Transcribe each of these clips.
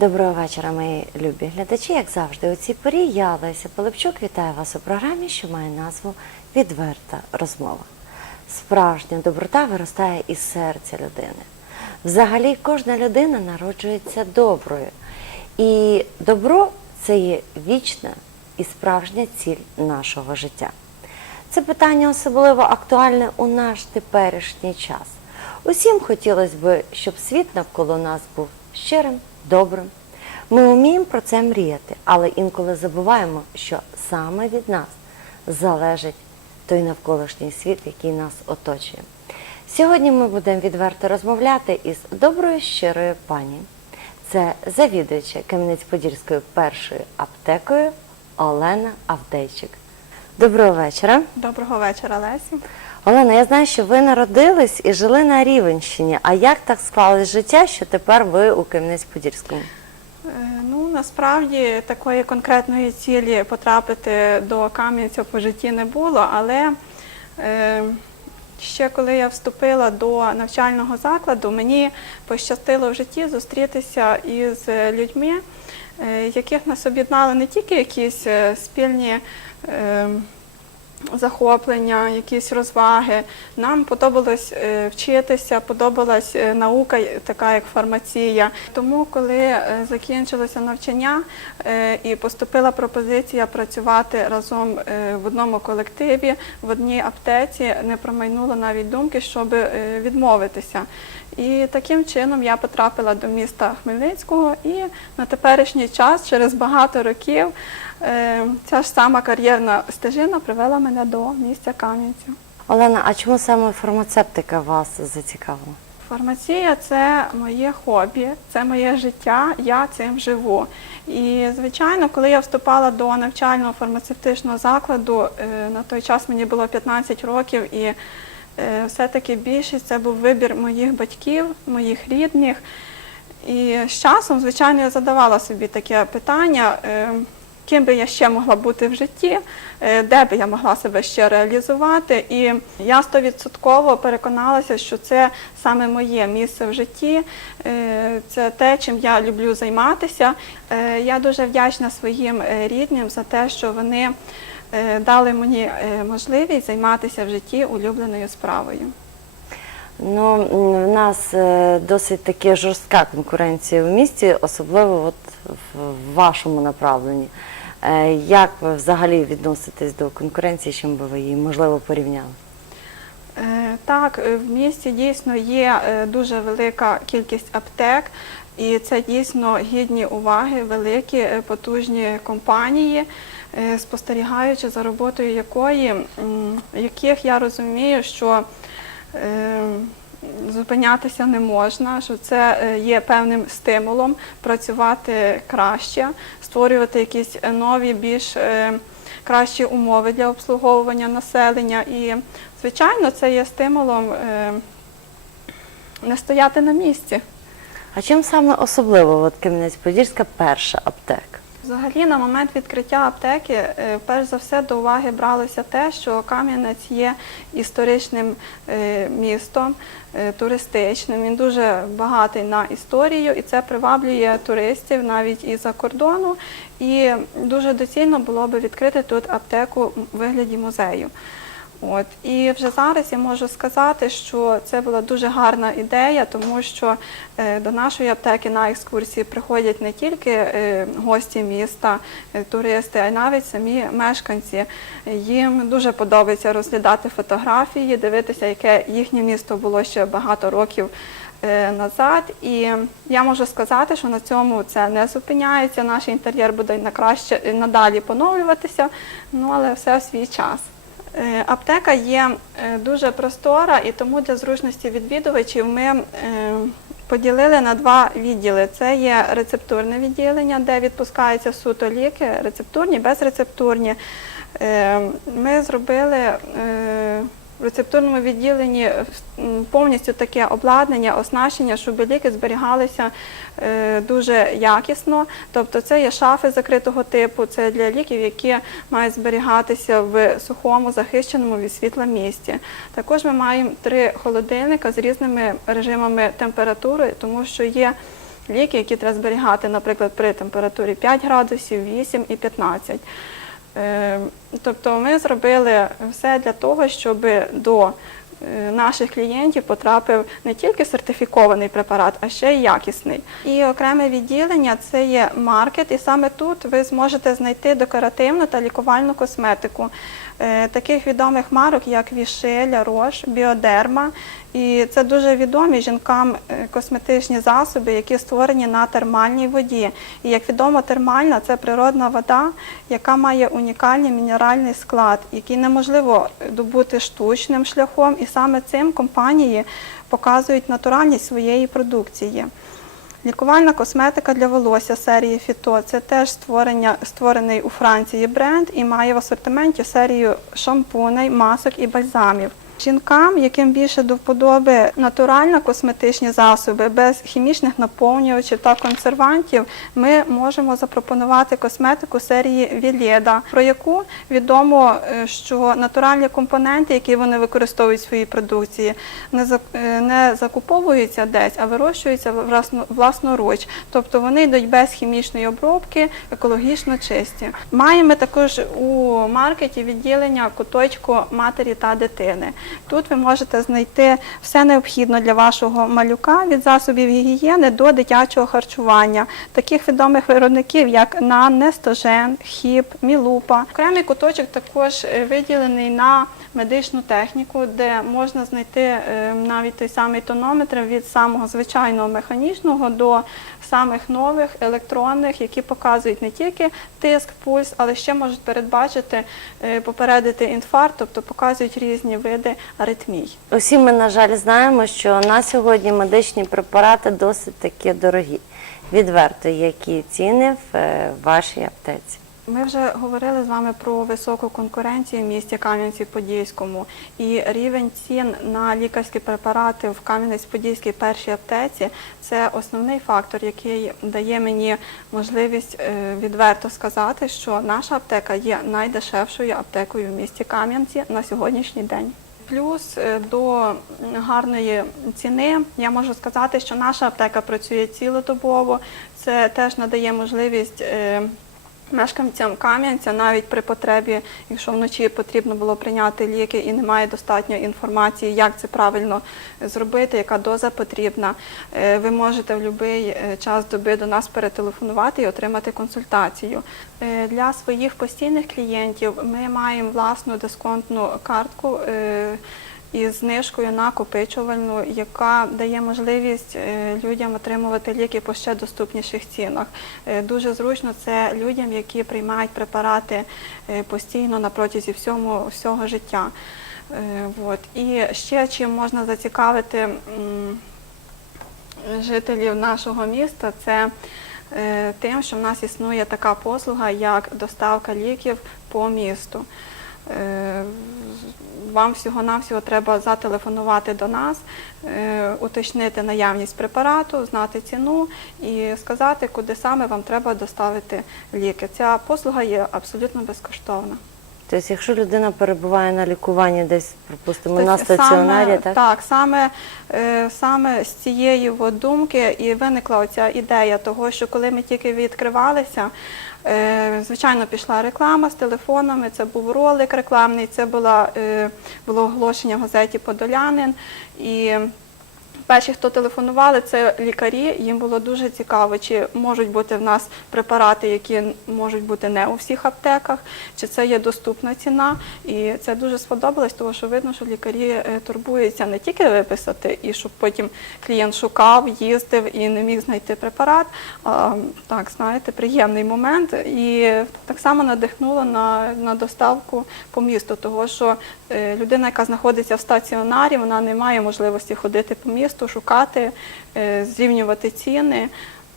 Доброго вечора, мої любі глядачі. Як завжди, у цій порі я Леся Пилипчук вітаю вас у програмі, що має назву Відверта розмова. Справжня доброта виростає із серця людини. Взагалі, кожна людина народжується доброю. І добро це є вічна і справжня ціль нашого життя. Це питання особливо актуальне у наш теперішній час. Усім хотілося б, щоб світ навколо нас був щирим, добрим. Ми вміємо про це мріяти, але інколи забуваємо, що саме від нас залежить той навколишній світ, який нас оточує. Сьогодні ми будемо відверто розмовляти із доброю щирою пані. Це завідуюча Кам'янець-Подільською першою аптекою Олена Авдейчик. Доброго вечора. Доброго вечора, Лесі. Олена, я знаю, що ви народились і жили на Рівенщині. А як так склалось життя, що тепер ви у Кам'янець-Подільському? Е, Ну насправді такої конкретної цілі потрапити до Кам'янця по житті не було, але е, ще коли я вступила до навчального закладу, мені пощастило в житті зустрітися із людьми, яких нас об'єднали не тільки якісь е, спільні. е, захоплення, якісь розваги. Нам подобалось е, вчитися, подобалась е, наука, така як фармація. Тому, коли е, закінчилося навчання е, і поступила пропозиція працювати разом е, в одному колективі, в одній аптеці, не промайнуло навіть думки, щоб е, відмовитися. І таким чином я потрапила до міста Хмельницького і на теперішній час, через багато років, е, ця ж сама кар'єрна стежина привела мене до місця Кам'янця. Олена, а чому саме фармацевтика вас зацікавила? Фармація це моє хобі, це моє життя, я цим живу. І, звичайно, коли я вступала до навчального фармацевтичного закладу, е, на той час мені було 15 років, і все-таки більшість це був вибір моїх батьків, моїх рідних. І з часом, звичайно, я задавала собі таке питання, е, ким би я ще могла бути в житті, е, де би я могла себе ще реалізувати. І я стовідсотково переконалася, що це саме моє місце в житті, е, це те, чим я люблю займатися. Е, Я дуже вдячна своїм е, рідним за те, що вони е, дали мені е, можливість займатися в житті улюбленою справою. Ну, в нас е, досить таки жорстка конкуренція в місті, особливо от в вашому направленні. Е, Як ви взагалі відноситесь до конкуренції, чим би ви її можливо порівняли? Е, Так, е, в місті дійсно є е, дуже велика кількість аптек, і це дійсно гідні уваги, великі е, потужні компанії, е, спостерігаючи за роботою якої, яких я розумію, що е, зупинятися не можна, що це є певним стимулом працювати краще, створювати якісь нові, більш кращі умови для обслуговування населення. І, звичайно, це є стимулом не стояти на місці. А чим саме особливо от Кам'янець-Подільська перша аптека? Взагалі, на момент відкриття аптеки, е, перш за все, до уваги бралося те, що Кам'янець є історичним е, містом, е, туристичним. Він дуже багатий на історію, і це приваблює туристів навіть із-за кордону. І дуже доцільно було би відкрити тут аптеку в вигляді музею. От і вже зараз я можу сказати, що це була дуже гарна ідея, тому що е, до нашої аптеки на екскурсії приходять не тільки е, гості міста, е, туристи, а й навіть самі мешканці. Їм дуже подобається розглядати фотографії, дивитися, яке їхнє місто було ще багато років назад. І я можу сказати, що на цьому це не зупиняється. Наш інтер'єр буде на краще надалі поновлюватися, ну але все в свій час. Е, Аптека є е, дуже простора, і тому для зручності відвідувачів ми е, поділили на два відділи. Це є рецептурне відділення, де відпускаються суто ліки, рецептурні, безрецептурні. Ми зробили в рецептурному відділенні повністю таке обладнання, оснащення, щоб ліки зберігалися е, дуже якісно. Тобто це є шафи закритого типу, це для ліків, які мають зберігатися в сухому, захищеному від світла місці. Також ми маємо три холодильника з різними режимами температури, тому що є ліки, які треба зберігати, наприклад, при температурі 5 градусів, 8 і 15. Е, Тобто ми зробили все для того, щоб до е, наших клієнтів потрапив не тільки сертифікований препарат, а ще й якісний. І окреме відділення це є маркет, і саме тут ви зможете знайти декоративну та лікувальну косметику таких відомих марок, як Вішеля, Рош, Біодерма. І це дуже відомі жінкам е, косметичні засоби, які створені на термальній воді. І як відомо, термальна це природна вода, яка має унікальний мінеральний склад, який неможливо добути штучним шляхом, і саме цим компанії показують натуральність своєї продукції. Лікувальна косметика для волосся серії Фіто це теж створення, створений у Франції бренд і має в асортименті серію шампуней, масок і бальзамів. Жінкам, яким більше до вподоби натурально косметичні засоби без хімічних наповнювачів та консервантів, ми можемо запропонувати косметику серії Вілєда, про яку відомо, е, що натуральні компоненти, які вони використовують в своїй продукції, не е, закуповуються десь, а вирощуються власно- власноруч. Тобто вони йдуть без хімічної обробки, екологічно чисті. Маємо також у маркеті відділення куточку матері та дитини. Тут ви можете знайти все необхідне для вашого малюка від засобів гігієни до дитячого харчування, таких відомих виробників, як НАН, Нестожен, Хіп, Мілупа. Окремий куточок також е, виділений на медичну техніку, де можна знайти е, навіть той самий тонометр від самого звичайного механічного до самих нових електронних, які показують не тільки тиск, пульс, але ще можуть передбачити, е, попередити інфаркт, тобто показують різні види аритмій. Усі ми, на жаль, знаємо, що на сьогодні медичні препарати досить таки дорогі. Відверто, які ціни в е, вашій аптеці. Ми вже говорили з вами про високу конкуренцію в місті Кам'янці-Подільському і рівень цін на лікарські препарати в Кам'янець-Подільській першій аптеці це основний фактор, який дає мені можливість е, відверто сказати, що наша аптека є найдешевшою аптекою в місті Кам'янці на сьогоднішній день. Плюс е, до гарної ціни я можу сказати, що наша аптека працює цілодобово. Це теж надає можливість е, мешканцям Кам'янця, навіть при потребі, якщо вночі потрібно було прийняти ліки і немає достатньо інформації, як це правильно зробити, яка доза потрібна, е, ви можете в будь-який час доби до нас перетелефонувати і отримати консультацію. Е, Для своїх постійних клієнтів ми маємо власну дисконтну картку. Із знижкою накопичувальну, яка дає можливість е, людям отримувати ліки по ще доступніших цінах. Е, Дуже зручно це людям, які приймають препарати е, постійно на протязі всього, всього життя. От. І ще чим можна зацікавити жителів нашого міста, це тим, що в нас існує така послуга, як доставка ліків по місту. Вам всього-навсього треба зателефонувати до нас, е, уточнити наявність препарату, знати ціну і сказати, куди саме вам треба доставити ліки. Ця послуга є абсолютно безкоштовна. Тобто, якщо людина перебуває на лікуванні десь, припустимо, на стаціонарі, саме, так? так, саме, е, саме з цієї думки і виникла оця ідея того, що коли ми тільки відкривалися, е, звичайно, пішла реклама з телефонами, це був ролик рекламний, це була, е, було оголошення в газеті Подолянин. І Перші, хто телефонували, це лікарі. Їм було дуже цікаво, чи можуть бути в нас препарати, які можуть бути не у всіх аптеках, чи це є доступна ціна. І це дуже сподобалось, тому що видно, що лікарі е, турбуються не тільки виписати, і щоб потім клієнт шукав, їздив і не міг знайти препарат. А, так, знаєте, приємний момент. І так само надихнуло на, на доставку по місту, того що е, людина, яка знаходиться в стаціонарі, вона не має можливості ходити по місту. Спеціалісту, шукати, е, зрівнювати ціни.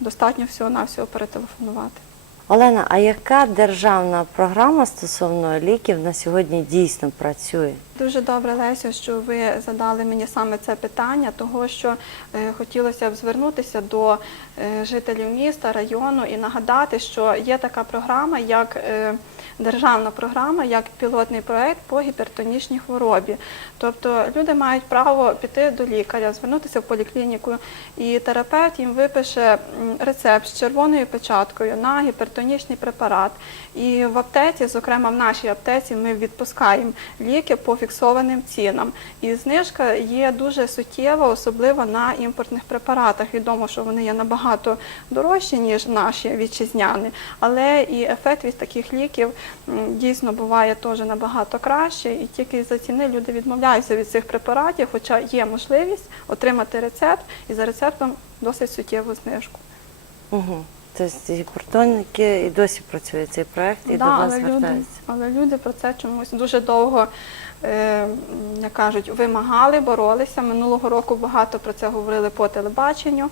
Достатньо всього-навсього перетелефонувати. Олена, а яка державна програма стосовно ліків на сьогодні дійсно працює? Дуже добре, Лесю, що ви задали мені саме це питання, того що е, хотілося б звернутися до е, жителів міста, району і нагадати, що є така програма, як державна програма, як пілотний проект по гіпертонічній хворобі. Тобто люди мають право піти до лікаря, звернутися в поліклініку, і терапевт їм випише рецепт з червоною печаткою на гіпертонічний препарат. І в аптеці, зокрема в нашій аптеці, ми відпускаємо ліки по фіксованим цінам. І знижка є дуже суттєва, особливо на імпортних препаратах. Відомо, що вони є набагато дорожчі, ніж наші вітчизняні, але і ефект від таких ліків дійсно буває теж набагато краще. І тільки за ціни люди відмовляються від цих препаратів, хоча є можливість отримати рецепт і за рецептом досить суттєву знижку. Угу. Тобто гіпертоніки і досі працює цей проект, і до вас але, люди, але люди про це чомусь дуже довго, е, як кажуть, вимагали, боролися. Минулого року багато про це говорили по телебаченню.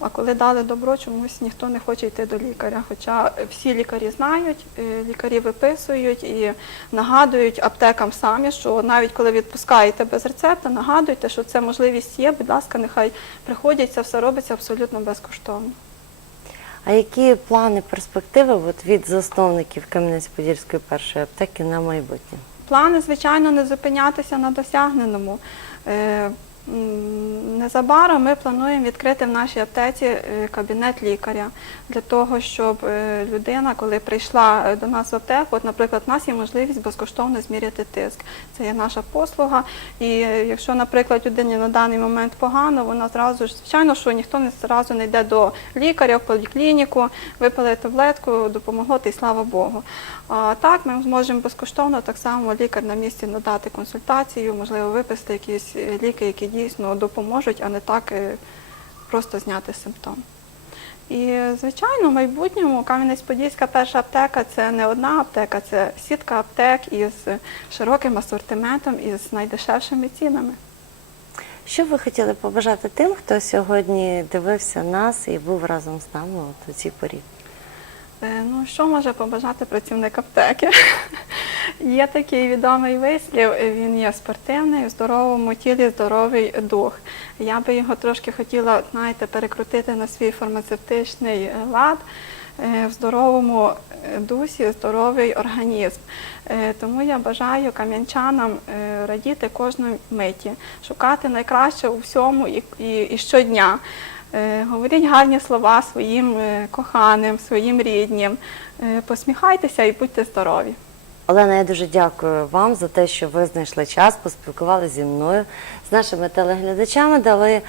А коли дали добро, чомусь ніхто не хоче йти до лікаря. Хоча всі лікарі знають, е, лікарі виписують і нагадують аптекам самі, що навіть коли відпускаєте без рецепта, нагадуйте, що це можливість є. Будь ласка, нехай приходять, це все робиться абсолютно безкоштовно. А які плани, перспективи от від засновників Кам'янець-Подільської першої аптеки на майбутнє? Плани, звичайно, не зупинятися на досягненому. Незабаром ми плануємо відкрити в нашій аптеці е, кабінет лікаря для того, щоб е, людина, коли прийшла е, до нас в аптеку, от, наприклад, у нас є можливість безкоштовно зміряти тиск. Це є наша послуга. І якщо, наприклад, людині на даний момент погано, вона зразу ж, звичайно, що ніхто не зразу не йде до лікаря в поліклініку, випили таблетку, допомогло, та й слава Богу. Так ми зможемо безкоштовно так само лікар на місці надати консультацію, можливо, виписати якісь е, ліки, які дійсно допоможуть, а не так е, просто зняти симптом. І, звичайно, в майбутньому Кам'янець-Подільська перша аптека це не одна аптека, це сітка аптек із широким асортиментом і з найдешевшими цінами. Що ви хотіли побажати тим, хто сьогодні дивився нас і був разом з нами у цій порі? Е, Ну, що може побажати працівник аптеки? Є такий відомий вислів, він є спортивний, в здоровому тілі здоровий дух. Я би його трошки хотіла, знаєте, перекрутити на свій фармацевтичний лад. Е, В здоровому е, дусі здоровий організм. Тому я бажаю кам'янчанам радіти кожної миті, шукати найкраще у всьому і, і, і щодня. Е, Говоріть гарні слова своїм е, коханим, своїм рідним. Е, Посміхайтеся і будьте здорові. Олена, я дуже дякую вам за те, що ви знайшли час, поспілкувалися зі мною, з нашими телеглядачами, дали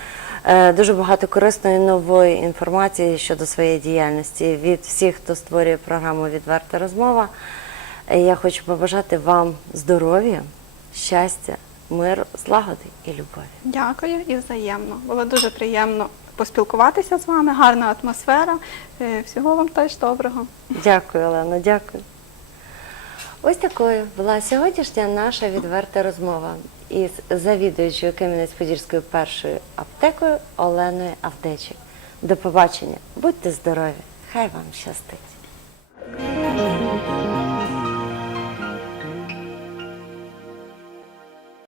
дуже багато корисної нової інформації щодо своєї діяльності від всіх, хто створює програму Відверта розмова. Я хочу побажати вам здоров'я, щастя, миру, злагоди і любові. Дякую і взаємно. Було дуже приємно поспілкуватися з вами, гарна атмосфера. Е, Всього вам теж доброго. Дякую, Олена, дякую. Ось такою була сьогоднішня наша відверта розмова із завідуючою Кам'янець-Подільською першою аптекою Оленою Авдечик. До побачення, будьте здорові! Хай вам щастить!